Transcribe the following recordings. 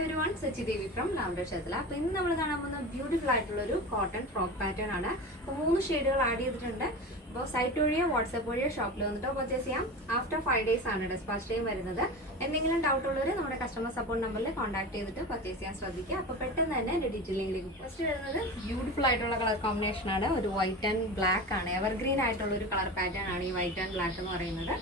Hi every one, Sachi Devi from lavender ക്ഷേത്ര. അപ്പോൾ ഇന്ന് നമ്മൾ കാണാൻ പോകുന്ന ബ്യൂട്ടിഫുൾ ആയിട്ടുള്ളൊരു കോട്ടൺ ഫ്രോക്ക് പാറ്റേൺ ആണ്. അപ്പോൾ 3 ഷെയ്ഡുകൾ ആഡ് ചെയ്തിട്ടുണ്ട്. അപ്പോൾ സൈറ്റ് വഴിയോ വാട്സാപ്പ് വഴിയോ ഷോപ്പിൽ വന്നിട്ടോ പർച്ചേസ് ചെയ്യാം. ആഫ്റ്റർ 5 days ആണ് ഡെസ്പാച്ച് ടൈം വരുന്നത്. എന്തെങ്കിലും ഡൗട്ട് ഉള്ളവർ നമ്മുടെ കസ്റ്റമർ സപ്പോർട്ട് നമ്പറിൽ കോൺടാക്ട് ചെയ്തിട്ട് പർച്ചേസ് ചെയ്യാൻ ശ്രദ്ധിക്കുക. അപ്പോൾ പെട്ടെന്ന് തന്നെ എൻ്റെ ഡീറ്റെയിലിംഗിലേക്ക് ഫസ്റ്റ് വരുന്നത് ബ്യൂട്ടിഫുൾ ആയിട്ടുള്ള കളർ കോമ്പിനേഷൻ ആണ്. ഒരു വൈറ്റ് ആൻഡ് ബ്ലാക്ക് ആണ്. എവർഗ്രീൻ ആയിട്ടുള്ള ഒരു കളർ പാറ്റേൺ ആണ് ഈ വൈറ്റ് ആൻഡ് ബ്ലാക്ക് എന്ന് പറയുന്നത്.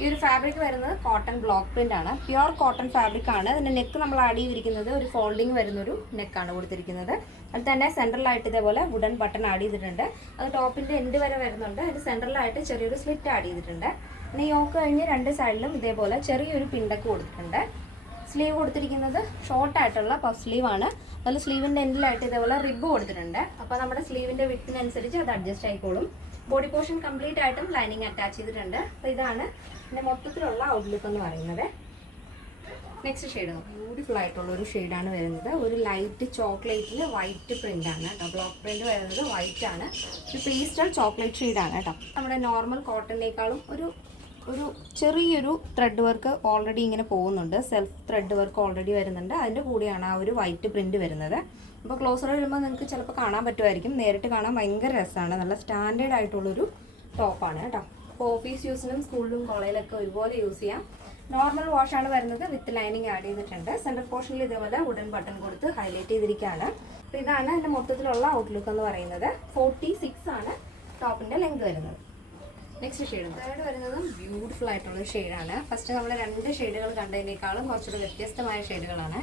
ഈ ഒരു ഫാബ്രിക് വരുന്നത് കോട്ടൺ ബ്ലോക്ക് പ്രിന്റ് ആണ്. പ്യുവർ കോട്ടൺ ഫാബ്രിക് ആണ്. അതിന്റെ നെക്ക് നമ്മൾ ആഡ് ചെയ്തിരിക്കുന്നത് ഒരു ഫോൾഡിങ് വരുന്നൊരു നെക്കാണ് കൊടുത്തിരിക്കുന്നത്. അതിൽ തന്നെ സെൻട്രലായിട്ട് ഇതേപോലെ വുഡൻ ബട്ടൺ ആഡ് ചെയ്തിട്ടുണ്ട്. അത് ടോപ്പിന്റെ എൻഡ് വരെ വരുന്നുണ്ട്. അതിന്റെ സെൻട്രലായിട്ട് ചെറിയൊരു സ്ലിറ്റ് ആഡ് ചെയ്തിട്ടുണ്ട്. പിന്നെ യോക്ക് കഴിഞ്ഞ് 2 സൈഡിലും ഇതേപോലെ ചെറിയൊരു പിണ്ടക്ക് കൊടുത്തിട്ടുണ്ട്. സ്ലീവ് കൊടുത്തിരിക്കുന്നത് ഷോർട്ട് ആയിട്ടുള്ള പഫ് സ്ലീവ് ആണ്. അതിൽ സ്ലീവിന്റെ എൻഡിലായിട്ട് ഇതേപോലെ റിബ് കൊടുത്തിട്ടുണ്ട്. അപ്പോൾ നമ്മുടെ സ്ലീവിന്റെ വിഡ്ത്തിനനുസരിച്ച് അത് അഡ്ജസ്റ്റ് ആയിക്കോളും. ബോഡി പോർഷൻ കംപ്ലീറ്റ് ആയിട്ടും ലൈനിങ് അറ്റാച്ച് ചെയ്തിട്ടുണ്ട്. അപ്പോൾ ഇതാണ് ഇതിന്റെ മൊത്തത്തിലുള്ള ഔട്ട്ലുക്ക് എന്ന് പറയുന്നത്. നെക്സ്റ്റ് ഷെയ്ഡ് ബ്യൂട്ടിഫുൾ ആയിട്ടുള്ള ഒരു ഷെയ്ഡാണ് വരുന്നത്. ഒരു ലൈറ്റ് ചോക്ലേറ്റിൽ വൈറ്റ് പ്രിന്റ് ആണ് കേട്ടോ. ബ്ലോക്ക് പ്രിന്റ് വരുന്നത് വൈറ്റ് ആണ്. ഒരു പേസ്റ്റൽ ചോക്ലേറ്റ് ഷെയ്ഡാണ് കേട്ടോ. നമ്മുടെ നോർമൽ കോട്ടണിനേക്കാളും ഒരു ചെറിയൊരു ത്രെഡ് വർക്ക് ഓൾറെഡി ഇങ്ങനെ പോകുന്നുണ്ട്. സെൽഫ് ത്രെഡ് വർക്ക് ഓൾറെഡി വരുന്നുണ്ട്. അതിൻ്റെ കൂടെയാണ് ആ ഒരു വൈറ്റ് പ്രിന്റ് വരുന്നത്. അപ്പോൾ ക്ലോസർ വരുമ്പോൾ നിങ്ങൾക്ക് ചിലപ്പോൾ കാണാൻ പറ്റുമായിരിക്കും. നേരിട്ട് കാണാൻ ഭയങ്കര രസമാണ്. നല്ല സ്റ്റാൻഡേർഡ് ആയിട്ടുള്ളൊരു ടോപ്പാണ് കേട്ടോ. അപ്പോൾ ഓഫീസ് യൂസിനും സ്കൂളിലും കോളേജിലൊക്കെ ഒരുപോലെ യൂസ് ചെയ്യാം. നോർമൽ വാഷാണ് വരുന്നത്. വിത്ത് ലൈനിങ് ആഡ് ചെയ്തിട്ടുണ്ട്. സെൻട്രൽ പോർഷനിൽ ഇതേപോലെ വുഡൻ ബട്ടൺ കൊടുത്ത് ഹൈലൈറ്റ് ചെയ്തിരിക്കുകയാണ്. അപ്പോൾ ഇതാണ് എൻ്റെ മൊത്തത്തിലുള്ള ഔട്ട്ലുക്ക് എന്ന് പറയുന്നത്. 46 ആണ് ടോപ്പിൻ്റെ ലെങ്ത് വരുന്നത്. നെക്സ്റ്റ് ഷെയ്ഡ് തേർഡ് വരുന്നതും ബ്യൂട്ടിഫുൾ ആയിട്ടുള്ള ഷെയ്ഡാണ്. ഫസ്റ്റ് നമ്മൾ 2 ഷെയ്ഡുകൾ കണ്ടതിനേക്കാളും കുറച്ചുകൂടി വ്യത്യസ്തമായ ഷെയ്ഡുകളാണ്.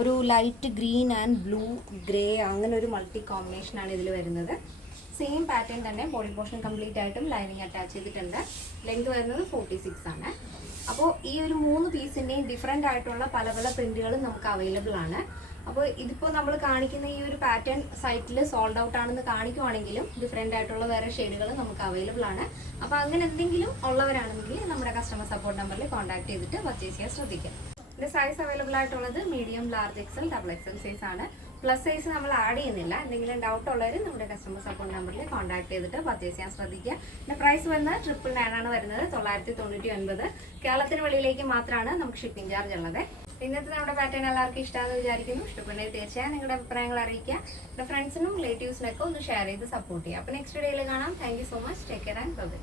ഒരു light green and blue grey അങ്ങനെ ഒരു മൾട്ടി കോമ്പിനേഷനാണ് ഇതിൽ വരുന്നത്. സെയിം പാറ്റേൺ തന്നെ ബോഡി പോർഷൻ കംപ്ലീറ്റ് ആയിട്ടും ലൈനിങ് അറ്റാച്ച് ചെയ്തിട്ടുണ്ട്. ലെങ്ത് വരുന്നത് 46 ആണ്. അപ്പോൾ ഈ ഒരു 3 പീസിൻ്റെയും ഡിഫറെൻ്റ് ആയിട്ടുള്ള പല പല പ്രിൻറ്റുകളും നമുക്ക് അവൈലബിൾ ആണ്. അപ്പോൾ ഇതിപ്പോൾ നമ്മൾ കാണിക്കുന്ന ഈ ഒരു പാറ്റേൺ സൈറ്റിൽ സോൾഡ് ഔട്ട് ആണെന്ന് കാണിക്കുവാണെങ്കിലും ഡിഫറെൻ്റ് ആയിട്ടുള്ള വേറെ ഷെയ്ഡുകൾ നമുക്ക് അവൈലബിൾ ആണ്. അപ്പോൾ അങ്ങനെ എന്തെങ്കിലും ഉള്ളവരാണെങ്കിൽ നമ്മുടെ കസ്റ്റമർ സപ്പോർട്ട് നമ്പറിൽ കോൺടാക്ട് ചെയ്തിട്ട് പർച്ചേസ് ചെയ്യാൻ ശ്രദ്ധിക്കാം. ഇതിൻ്റെ സൈസ് അവൈലബിൾ ആയിട്ടുള്ളത് medium, large XL, double XL size ആണ്. പ്ലസ് സൈസ് നമ്മൾ ആഡ് ചെയ്യുന്നില്ല. എന്തെങ്കിലും ഡൗട്ട് ഉള്ളവർ നമ്മുടെ കസ്റ്റമർ സപ്പോർട്ട് നമ്പറിൽ കോൺടാക്ട് ചെയ്തിട്ട് പർച്ചേസ് ചെയ്യാൻ ശ്രദ്ധിക്കുക. പിന്നെ പ്രൈസ് വരുന്നത് 999 ആണ് വരുന്നത്. 999. കേരളത്തിന് വെളിയിലേക്ക് മാത്രമാണ് നമുക്ക് ഷിപ്പിംഗ് ചാർജ് ഉള്ളത്. ഇന്നത്തെ നമ്മുടെ പാറ്റേൺ എല്ലാവർക്കും ഇഷ്ടമാണെന്ന് വിചാരിക്കുന്നു. ഇഷ്ടപ്പെടുന്നത് തീർച്ചയായും നിങ്ങളുടെ അഭിപ്രായങ്ങൾ അറിയിക്കുക. നമ്മുടെ ഫ്രണ്ട്സിനും റിലേറ്റീവ്സിനൊക്കെ ഒന്ന് ഷെയർ ചെയ്ത് സപ്പോർട്ട് ചെയ്യുക. അപ്പോൾ നെക്സ്റ്റ് ഡേയിൽ കാണാം. Thank you so much. Take care and by.